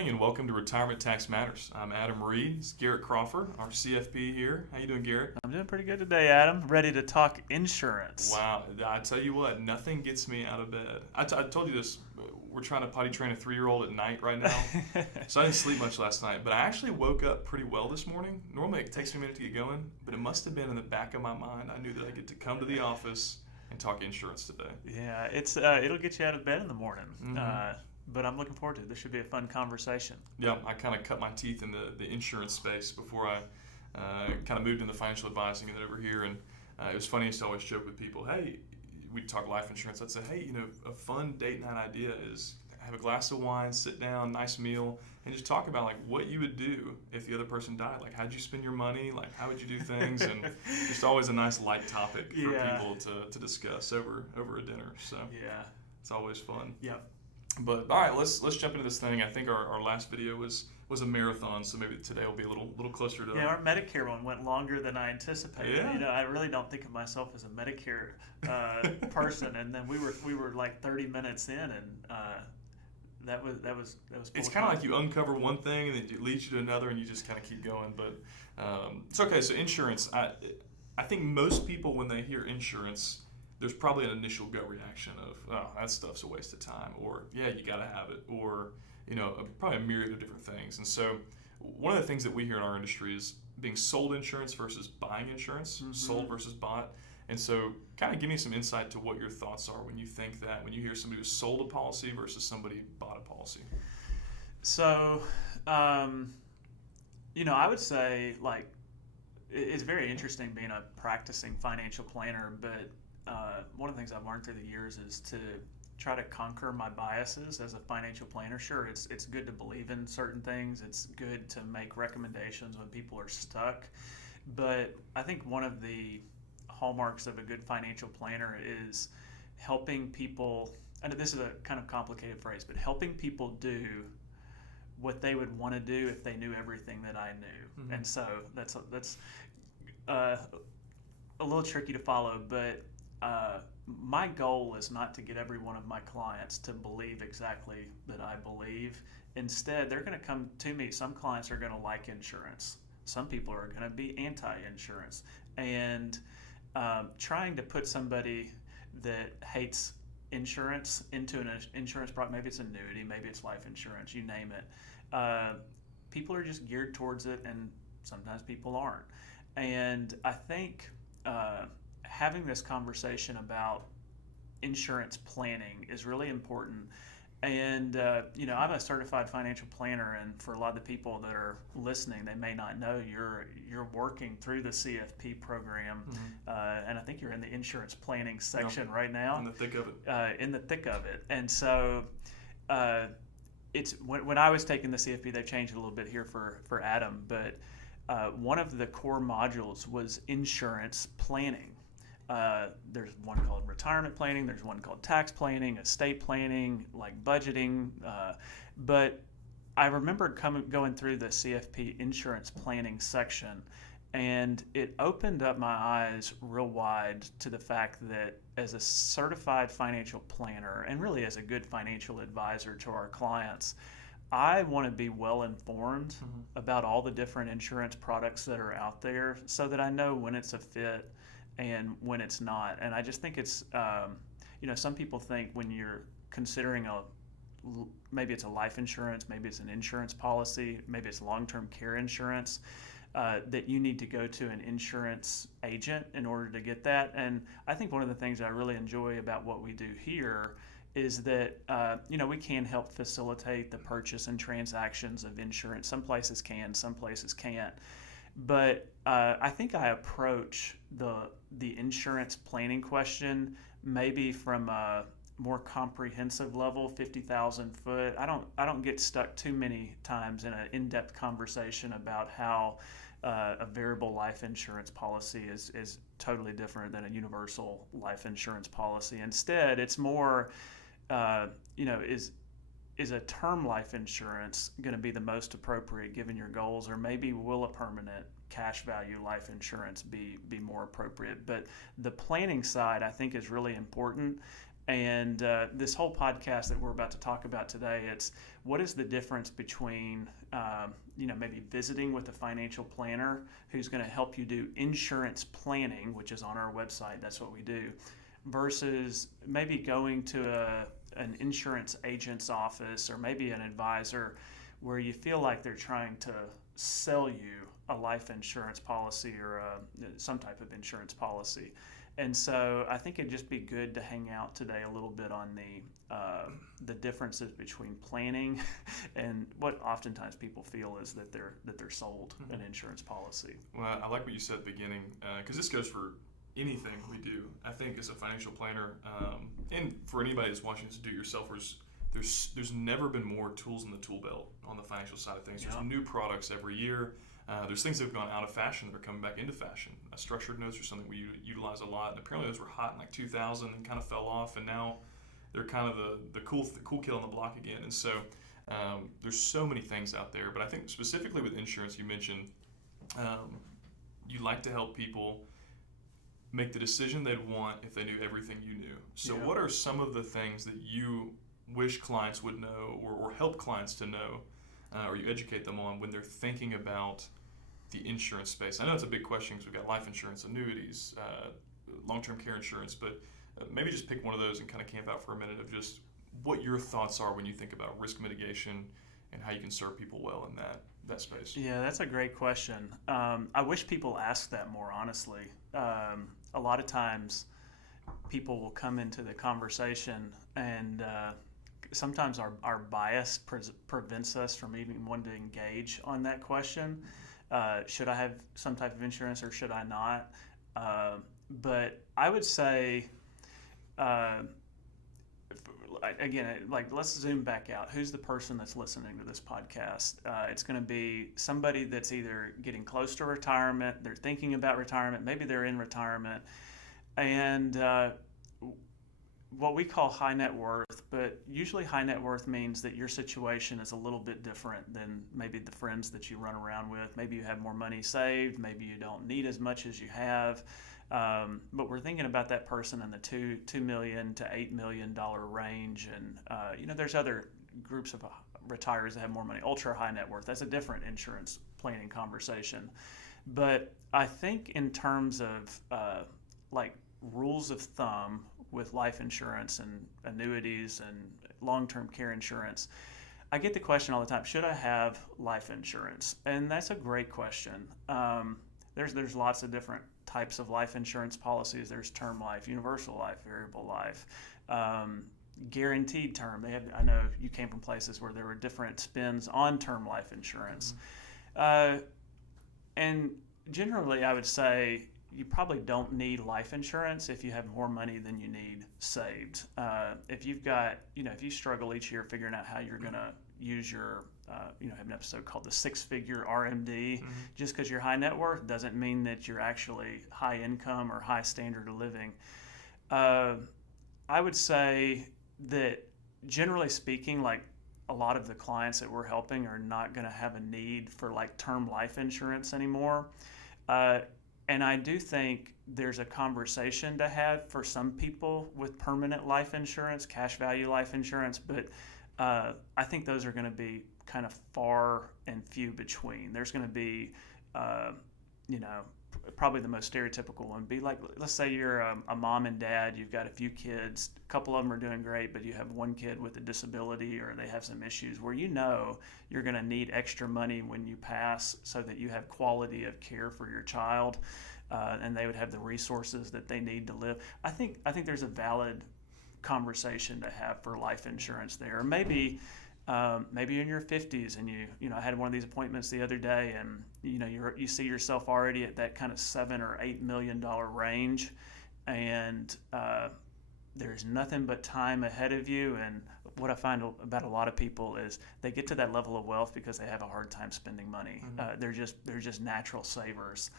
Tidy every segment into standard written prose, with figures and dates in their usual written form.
morning and welcome to Retirement Tax Matters. I'm Adam Reed. It's Garrett Crawford, our CFP here. How you doing, Garrett? I'm doing pretty good today, Adam. Ready to talk insurance. Wow, I tell you what, nothing gets me out of bed. I told you this. We're trying to potty train a 3-year-old at night right now, so I didn't sleep much last night. But I actually woke up pretty well this morning. Normally it takes me a minute to get going, but it must have been in the back of my mind. I knew that I get to come to the office and talk insurance today. Yeah, it'll get you out of bed in the morning. Mm-hmm. But I'm looking forward to it. This should be a fun conversation. Yeah, I kind of cut my teeth in the insurance space before I kind of moved into financial advising and then over here. And it was funny, I used to always joke with people, hey, we'd talk life insurance. I'd say, hey, a fun date night idea is have a glass of wine, sit down, nice meal, and just talk about like what you would do if the other person died. Like, how'd you spend your money? Like, how would you do things? And just always a nice light topic for people to discuss over a dinner. So yeah, it's always fun. Yeah. But all right, let's jump into this thing. I think our last video was a marathon, so maybe today will be a little closer to. Yeah, our Medicare one went longer than I anticipated. Yeah. I really don't think of myself as a Medicare person, and then we were like 30 minutes in, and that was. It's kind of like you uncover one thing and then it leads you to another, and you just kind of keep going. But it's okay. So insurance, I think most people when they hear insurance, there's probably an initial gut reaction of, oh, that stuff's a waste of time, or yeah, you got to have it, or probably a myriad of different things. And so one of the things that we hear in our industry is being sold insurance versus buying insurance, sold versus bought. And so kind of give me some insight to what your thoughts are when you think that, when you hear somebody who sold a policy versus somebody bought a policy. So, I would say like it's very interesting being a practicing financial planner, but one of the things I've learned through the years is to try to conquer my biases as a financial planner. Sure, it's good to believe in certain things. It's good to make recommendations when people are stuck. But I think one of the hallmarks of a good financial planner is helping people, and this is a kind of complicated phrase, but helping people do what they would want to do if they knew everything that I knew. Mm-hmm. And so that's a little tricky to follow, but my goal is not to get every one of my clients to believe exactly that I believe. Instead, they're going to come to me. Some clients are going to like insurance. Some people are going to be anti-insurance. And trying to put somebody that hates insurance into an insurance product, maybe it's annuity, maybe it's life insurance, you name it. People are just geared towards it, and sometimes people aren't. And I think having this conversation about insurance planning is really important. And, I'm a certified financial planner, and for a lot of the people that are listening, they may not know you're working through the CFP program, and I think you're in the insurance planning section right now. In the thick of it. In the thick of it. And so it's when I was taking the CFP, they've changed it a little bit here for Adam, but one of the core modules was insurance planning. There's one called retirement planning, there's one called tax planning, estate planning, like budgeting. But I remember going through the CFP insurance planning section, and it opened up my eyes real wide to the fact that as a certified financial planner, and really as a good financial advisor to our clients, I want to be well informed about all the different insurance products that are out there so that I know when it's a fit and when it's not. And I just think it's, some people think when you're considering maybe it's a life insurance, maybe it's an insurance policy, maybe it's long-term care insurance, that you need to go to an insurance agent in order to get that. And I think one of the things I really enjoy about what we do here is that, we can help facilitate the purchase and transactions of insurance. Some places can, some places can't. But I think I approach the insurance planning question maybe from a more comprehensive level, 50,000 foot. I don't get stuck too many times in an in-depth conversation about how a variable life insurance policy is totally different than a universal life insurance policy. Instead, it's more, is a term life insurance going to be the most appropriate given your goals, or maybe will a permanent cash value life insurance be more appropriate? But the planning side, I think, is really important. And this whole podcast that we're about to talk about today, it's what is the difference between, maybe visiting with a financial planner who's going to help you do insurance planning, which is on our website, that's what we do, versus maybe going to an insurance agent's office or maybe an advisor where you feel like they're trying to sell you a life insurance policy or some type of insurance policy. And so I think it'd just be good to hang out today a little bit on the differences between planning and what oftentimes people feel is that they're sold an insurance policy. Well, I like what you said at the beginning, because this goes for anything we do. I think as a financial planner, and for anybody that's watching this do-it-yourselfers, there's never been more tools in the tool belt on the financial side of things. There's new products every year. There's things that have gone out of fashion that are coming back into fashion. Structured notes are something we utilize a lot, and apparently those were hot in like 2000 and kind of fell off, and now they're kind of the cool kid on the block again. And so there's so many things out there, but I think specifically with insurance, you mentioned you like to help people make the decision they'd want if they knew everything you knew. So what are some of the things that you wish clients would know or help clients to know, or you educate them on when they're thinking about the insurance space? I know it's a big question because we've got life insurance, annuities, long-term care insurance, but maybe just pick one of those and kind of camp out for a minute of just what your thoughts are when you think about risk mitigation and how you can serve people well in that space. Yeah, that's a great question. I wish people asked that more, honestly. A lot of times people will come into the conversation and sometimes our bias prevents us from even wanting to engage on that question. Should I have some type of insurance or should I not? But I would say, again, let's zoom back out. Who's the person that's listening to this podcast? It's going to be somebody that's either getting close to retirement, they're thinking about retirement, maybe they're in retirement, and what we call high net worth, but usually high net worth means that your situation is a little bit different than maybe the friends that you run around with. Maybe you have more money saved, maybe you don't need as much as you have, but we're thinking about that person in the $2 million to $8 million range, and there's other groups of retirees that have more money, ultra high net worth. That's a different insurance planning conversation. But I think in terms of rules of thumb with life insurance and annuities and long-term care insurance, I get the question all the time, should I have life insurance? And that's a great question. There's lots of different types of life insurance policies. There's term life, universal life, variable life, guaranteed term. I know you came from places where there were different spins on term life insurance. And generally I would say you probably don't need life insurance if you have more money than you need saved. If you've got, if you struggle each year figuring out how you're going to use your, have an episode called the 6-figure RMD. Just because you're high net worth doesn't mean that you're actually high income or high standard of living. I would say that generally speaking, like a lot of the clients that we're helping are not going to have a need for like term life insurance anymore. And I do think there's a conversation to have for some people with permanent life insurance, cash value life insurance, but I think those are going to be kind of far and few between. There's going to be, probably the most stereotypical one be like, let's say you're a mom and dad, you've got a few kids, a couple of them are doing great, but you have one kid with a disability or they have some issues where you're going to need extra money when you pass so that you have quality of care for your child, and they would have the resources that they need to live. I think there's a valid conversation to have for life insurance there. Maybe you're in your 50s and I had one of these appointments the other day, and you see yourself already at that kind of $7 or $8 million range, and there's nothing but time ahead of you. And what I find about a lot of people is they get to that level of wealth because they have a hard time spending money. They're just natural savers.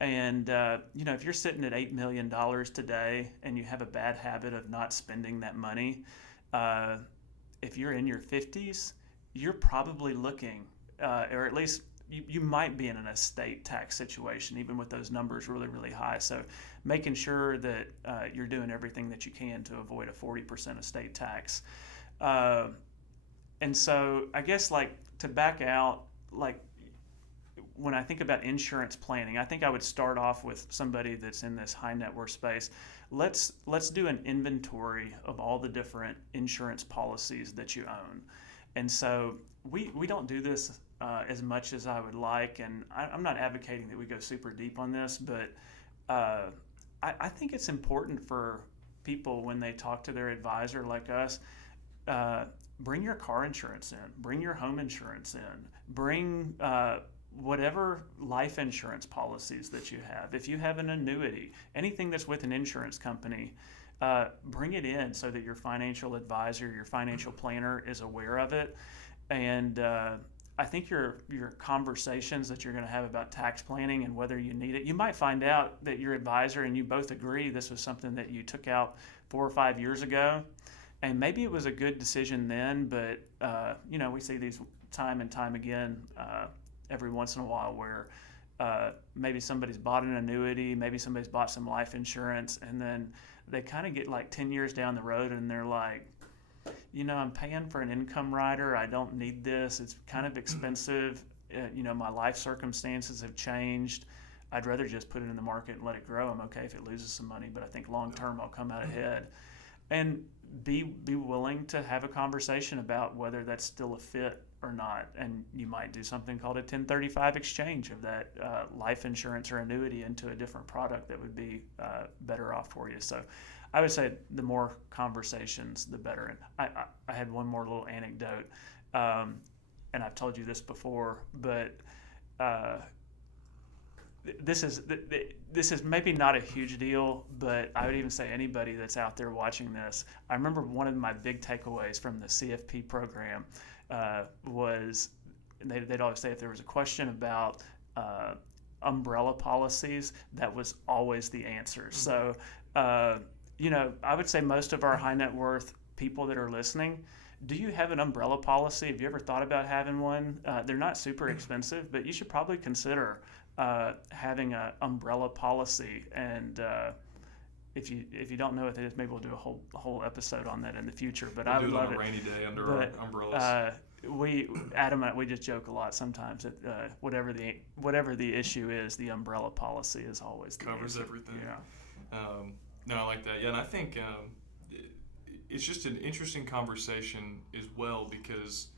And if you're sitting at $8 million today and you have a bad habit of not spending that money, if you're in your 50s, you're probably looking, or at least you might be in an estate tax situation, even with those numbers really, really high. So making sure that you're doing everything that you can to avoid a 40% estate tax. And so I guess like to back out, like when I think about insurance planning, I think I would start off with somebody that's in this high net worth space. Let's do an inventory of all the different insurance policies that you own. And so we don't do this as much as I would like, and I'm not advocating that we go super deep on this, but I think it's important for people when they talk to their advisor like us, bring your car insurance in, bring your home insurance in, bring whatever life insurance policies that you have. If you have an annuity, anything that's with an insurance company, bring it in so that your financial advisor, your financial planner is aware of it. And I think your conversations that you're going to have about tax planning and whether you need it, you might find out that your advisor and you both agree this was something that you took out 4 or 5 years ago. And maybe it was a good decision then, but we see these time and time again every once in a while where maybe somebody's bought an annuity, maybe somebody's bought some life insurance, and then they kind of get like 10 years down the road and they're like, I'm paying for an income rider. I don't need this. It's kind of expensive. My life circumstances have changed. I'd rather just put it in the market and let it grow. I'm okay if it loses some money, but I think long term I'll come out ahead. And be willing to have a conversation about whether that's still a fit or not. And you might do something called a 1035 exchange of that life insurance or annuity into a different product that would be better off for you. So I would say the more conversations, the better. And I had one more little anecdote, and I've told you this before, but this is maybe not a huge deal, but I would even say anybody that's out there watching this, I remember one of my big takeaways from the CFP program was they'd always say if there was a question about umbrella policies, that was always the answer. So, I would say most of our high net worth people that are listening, do you have an umbrella policy? Have you ever thought about having one? They're not super expensive, but you should probably consider having an umbrella policy. And if you don't know what that is, maybe we'll do a whole episode on that in the future. But I would love it. On a rainy day under our umbrellas. Adam and I, we just joke a lot sometimes that whatever the issue is, the umbrella policy is always the covers answer. Everything. Yeah. No, I like that. Yeah, and I think it's just an interesting conversation as well because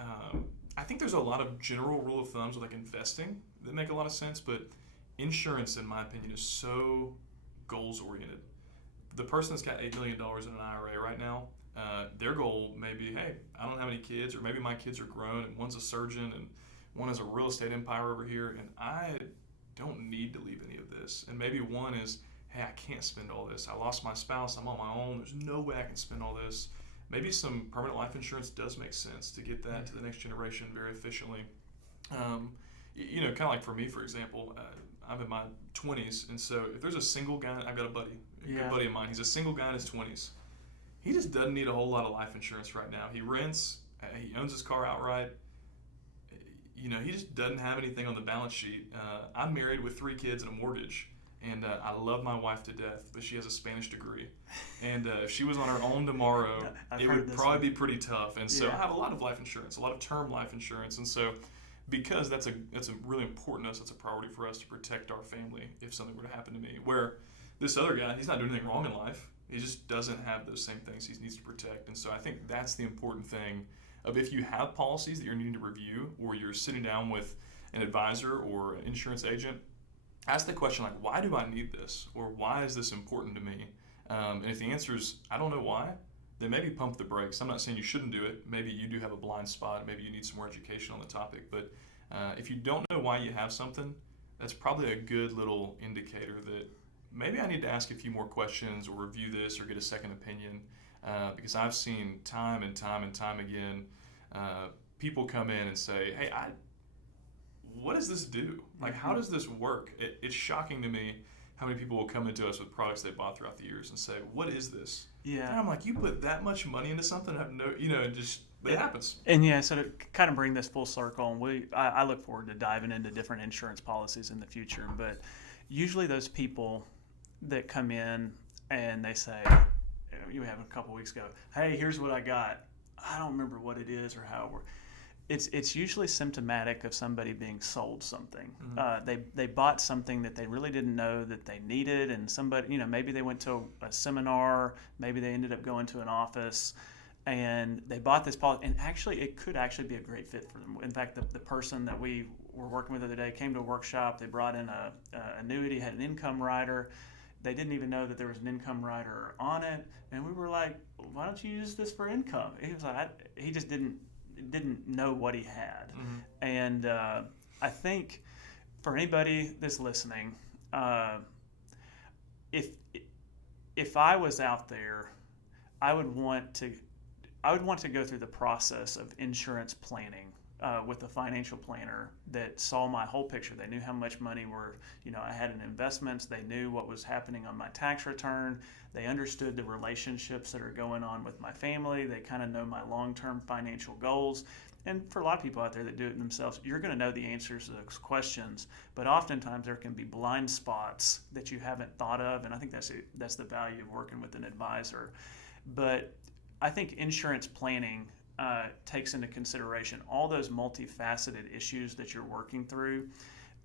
I think there's a lot of general rule of thumbs with like investing that make a lot of sense, but insurance, in my opinion, is so goals oriented. The person that's got $8 million in an IRA right now, their goal may be, hey, I don't have any kids, or maybe my kids are grown and one's a surgeon and one has a real estate empire over here, and I don't need to leave any of this. And maybe one is, hey, I can't spend all this. I lost my spouse. I'm on my own. There's no way I can spend all this. Maybe some permanent life insurance does make sense to get that to the next generation very efficiently. Kind of like for me, for example, I'm in my 20s, and so if there's a single guy, I've got a good buddy of mine. He's a single guy in his 20s. He just doesn't need a whole lot of life insurance right now. He rents. He owns his car outright. He just doesn't have anything on the balance sheet. I'm married with 3 kids and a mortgage. And I love my wife to death, but she has a Spanish degree. And if she was on her own tomorrow, it would probably be pretty tough. And so I have a lot of life insurance, a lot of term life insurance. And so because that's a really important to us, it's a priority for us to protect our family if something were to happen to me. Where this other guy, he's not doing anything wrong in life. He just doesn't have those same things he needs to protect. And so I think that's the important thing of if you have policies that you're needing to review or you're sitting down with an advisor or an insurance agent, ask the question like, why do I need this? Or why is this important to me? And if the answer is, I don't know why, then maybe pump the brakes. I'm not saying you shouldn't do it. Maybe you do have a blind spot. Maybe you need some more education on the topic. But if you don't know why you have something, that's probably a good little indicator that maybe I need to ask a few more questions or review this or get a second opinion. Because I've seen time and time and time again, people come in and say, hey, what does this do? Like, how does this work? It's shocking to me how many people will come into us with products they bought throughout the years and say, "What is this?" Yeah. And I'm like, "You put that much money into something? I have no, it happens." And yeah, so to kind of bring this full circle, and I look forward to diving into different insurance policies in the future. But usually, those people that come in and they say, you have a couple weeks ago, "Hey, here's what I got. I don't remember what it is or how it works." It's usually symptomatic of somebody being sold something. They bought something that they really didn't know that they needed, and somebody, maybe they went to a seminar, maybe they ended up going to an office, and they bought this policy, and actually it could actually be a great fit for them. In fact, the person that we were working with the other day came to a workshop. They brought in a annuity, had an income rider. They didn't even know that there was an income rider on it, and we were like, "Why don't you use this for income?" He was like, he just didn't know what he had. And I think for anybody that's listening, if I was out there, I would want to go through the process of insurance planning with a financial planner that saw my whole picture. They knew how much money I had in investments. They knew what was happening on my tax return. They understood the relationships that are going on with my family. They kind of know my long-term financial goals. And for a lot of people out there that do it themselves, you're going to know the answers to those questions. But oftentimes there can be blind spots that you haven't thought of, and I think that's the value of working with an advisor. But I think insurance planning takes into consideration all those multifaceted issues that you're working through,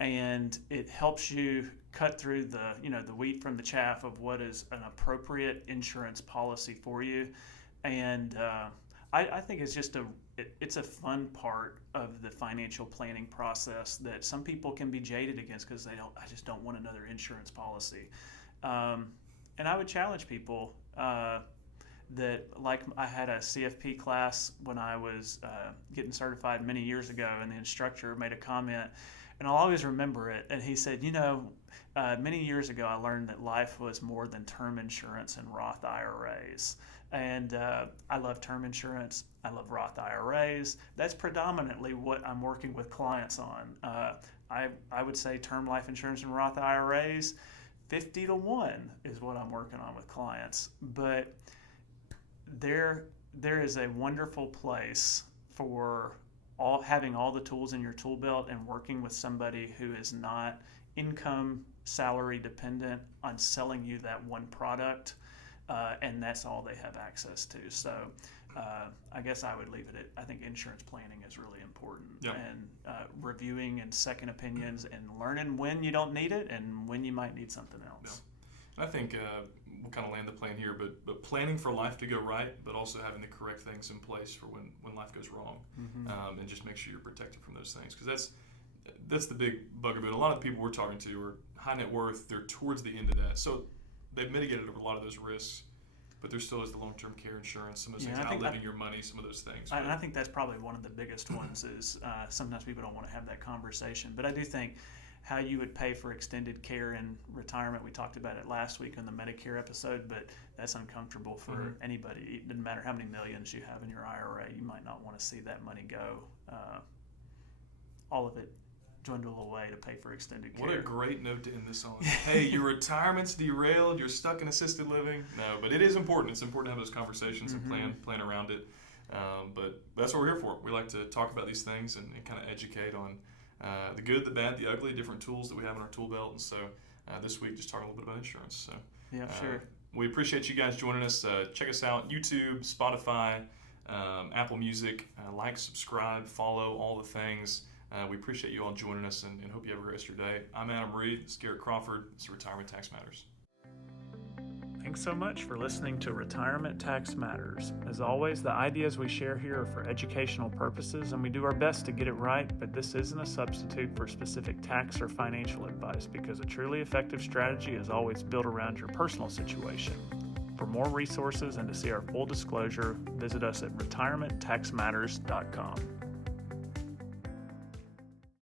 and it helps you cut through the wheat from the chaff of what is an appropriate insurance policy for you. And I think it's just it's a fun part of the financial planning process that some people can be jaded against because I just don't want another insurance policy. And I would challenge people that, like, I had a CFP class when I was getting certified many years ago, and the instructor made a comment, and I'll always remember it. And he said, many years ago I learned that life was more than term insurance and Roth IRAs. And I love term insurance. I love Roth IRAs. That's predominantly what I'm working with clients on. I would say term life insurance and Roth IRAs, 50-1 is what I'm working on with clients. But there is a wonderful place for having all the tools in your tool belt and working with somebody who is not income salary dependent on selling you that one product, and that's all they have access to. So I guess I would leave it at, I think insurance planning is really important. Yep. And reviewing and second opinions and learning when you don't need it and when you might need something else. Yeah. I think we'll kind of land the plane here, but planning for life to go right, but also having the correct things in place for when life goes wrong, and just make sure you're protected from those things, because that's the big bugaboo. A lot of the people we're talking to are high net worth. They're towards the end of that, so they've mitigated a lot of those risks, but there still is the long-term care insurance, some of those things, outliving your money, some of those things. And I think that's probably one of the biggest ones is sometimes people don't want to have that conversation. But I do think how you would pay for extended care in retirement, we talked about it last week on the Medicare episode, but that's uncomfortable for anybody. It doesn't matter how many millions you have in your IRA, you might not want to see that money go. All of it dwindle away to pay for extended care. What a great note to end this on. Hey, your retirement's derailed, you're stuck in assisted living. No, but it is important. It's important to have those conversations and plan around it. But that's what we're here for. We like to talk about these things and kind of educate on the good, the bad, the ugly, different tools that we have in our tool belt. And so this week, just talking a little bit about insurance. So yeah, sure. We appreciate you guys joining us. Check us out, YouTube, Spotify, Apple Music. Like, subscribe, follow, all the things. We appreciate you all joining us and hope you have a great rest of your day. I'm Adam Reed. This is Garrett Crawford. This is Retirement Tax Matters. Thanks so much for listening to Retirement Tax Matters. As always, the ideas we share here are for educational purposes, and we do our best to get it right, but this isn't a substitute for specific tax or financial advice, because a truly effective strategy is always built around your personal situation. For more resources and to see our full disclosure, visit us at retirementtaxmatters.com.